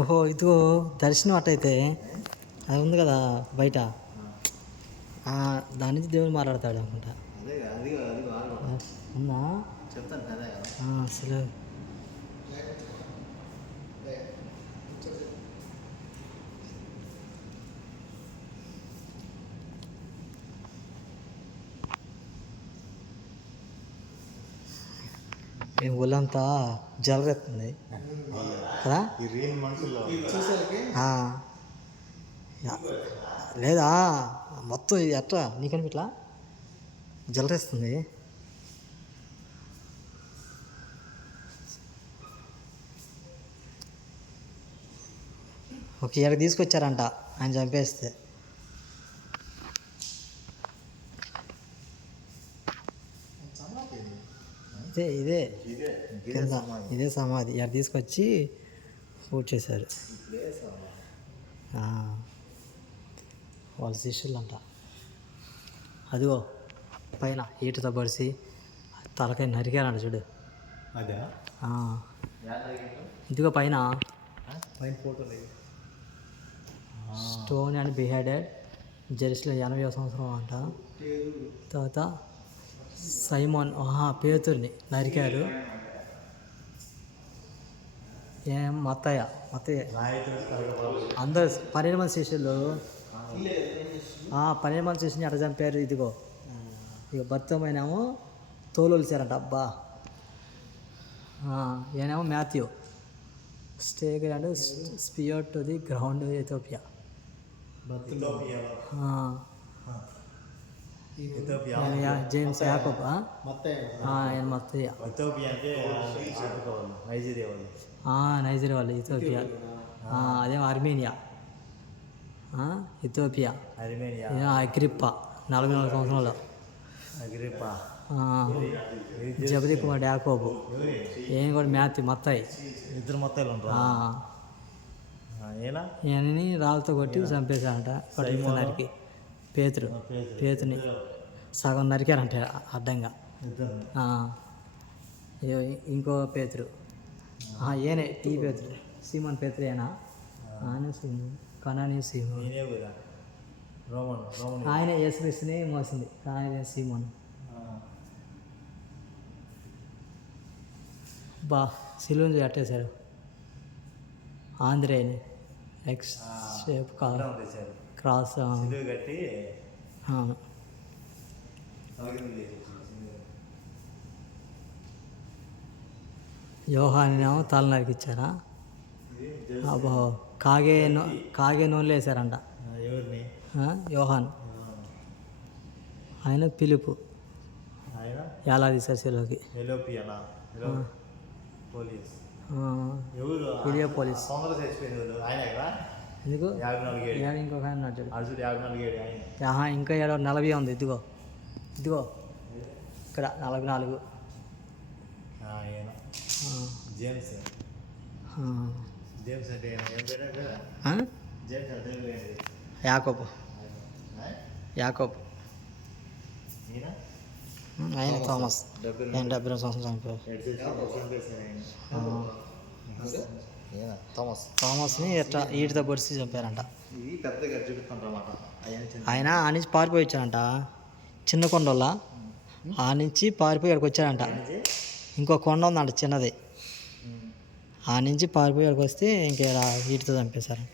ఓహో ఇదిగో దర్శనం అట్టయితే అది ఉంది కదా బయట, దాని నుంచి దేవుడు మాట్లాడతాడు అనుకుంటా. ఉందా చెప్తాను కదా అసలు. ఒళ్ళంతా జలరెత్తుంది కదా. లేదా మొత్తం ఇది ఎట్లా నీకని ఇట్లా జలరేస్తుంది. ఒక ఇక్కడికి తీసుకొచ్చారంట ఆయన చంపేస్తే. ఇదే కింద ఇదే సమాధి ఇక్కడ తీసుకొచ్చి పూజ చేశారు వాళ్ళ శిష్యులు అంట. అదిగో పైన ఈటతో పడిసి తలకాయ నరికారంట చూడు. ఇదిగో పైన photo stone and beheaded Jerusalem 80వ సంవత్సరం అంట. తర్వాత సైమోన్ పేతుర్ని నరికారు. మత్తయ్య అందరు 12 మంది శిష్యులు 12 మంది శిష్యుని ఎట్లా చంపారు. ఇదిగో భర్తమైనేమో తోలుచారంట. అబ్బా ఈయనేమో Matthew stake and spear to the ground Ethiopia. James యాకోబ్ ఆయన మత్తయ్య నైజీరియా వాళ్ళు ఇథియోపియా. అదేమో అర్మేనియా ఇథియోపియా. అగ్రిప్ప 44 సంవత్సరాలు. జబది కుమార్ యాకోబు ఏం కూడా మ్యాథ్యూ మత్తయ్య. ఇద్దరు మత్తయ్యలు ఈయనని రాళ్ళతో కొట్టి చంపేశారంట. నరికి పేతుని సగం నరికారంట అడ్డంగా. ఇంకో పేతురు ఏనే టీ పేతురు సీమోన్ పేతురు అయినా కనానీ సీమోన్ ఆయన యేసుక్రీస్తుని మోసింది. ఆయన సీమోన్ సిలువను కట్టేశారు. ఆంధ్రేని ఎక్స్ షేప్ క్రాస్ కట్టి యోహానేమో తల నరికిచ్చారా. అబ్బో కాగే నూనెలు వేసారంట. యోహాన్ ఆయన పిలుపు ఎలా తీశారు సెలవుకి. పోలీస్ ఎందుకు ఇంకొక ఆయన ఇంకా 40 ఉంది. ఇదిగో ఇక్కడ 44. యాకోబు ఆయన థామస్ 72 సంవత్సరం చనిపోయారు. థామస్ని ఎట్లా ఈటితో పొడిచి చంపారంట. ఆయన ఆ నుంచి పారిపోయి వచ్చారంట. చిన్న కొండ వల్ల ఆ నుంచి పారిపోయి ఇక్కడికి వచ్చారంట. ఇంకో కొండ ఉందంట చిన్నది, ఆ నుంచి పారిపోయి ఇక్కడికి వస్తే ఇంకా ఈటితో చంపేశారంట.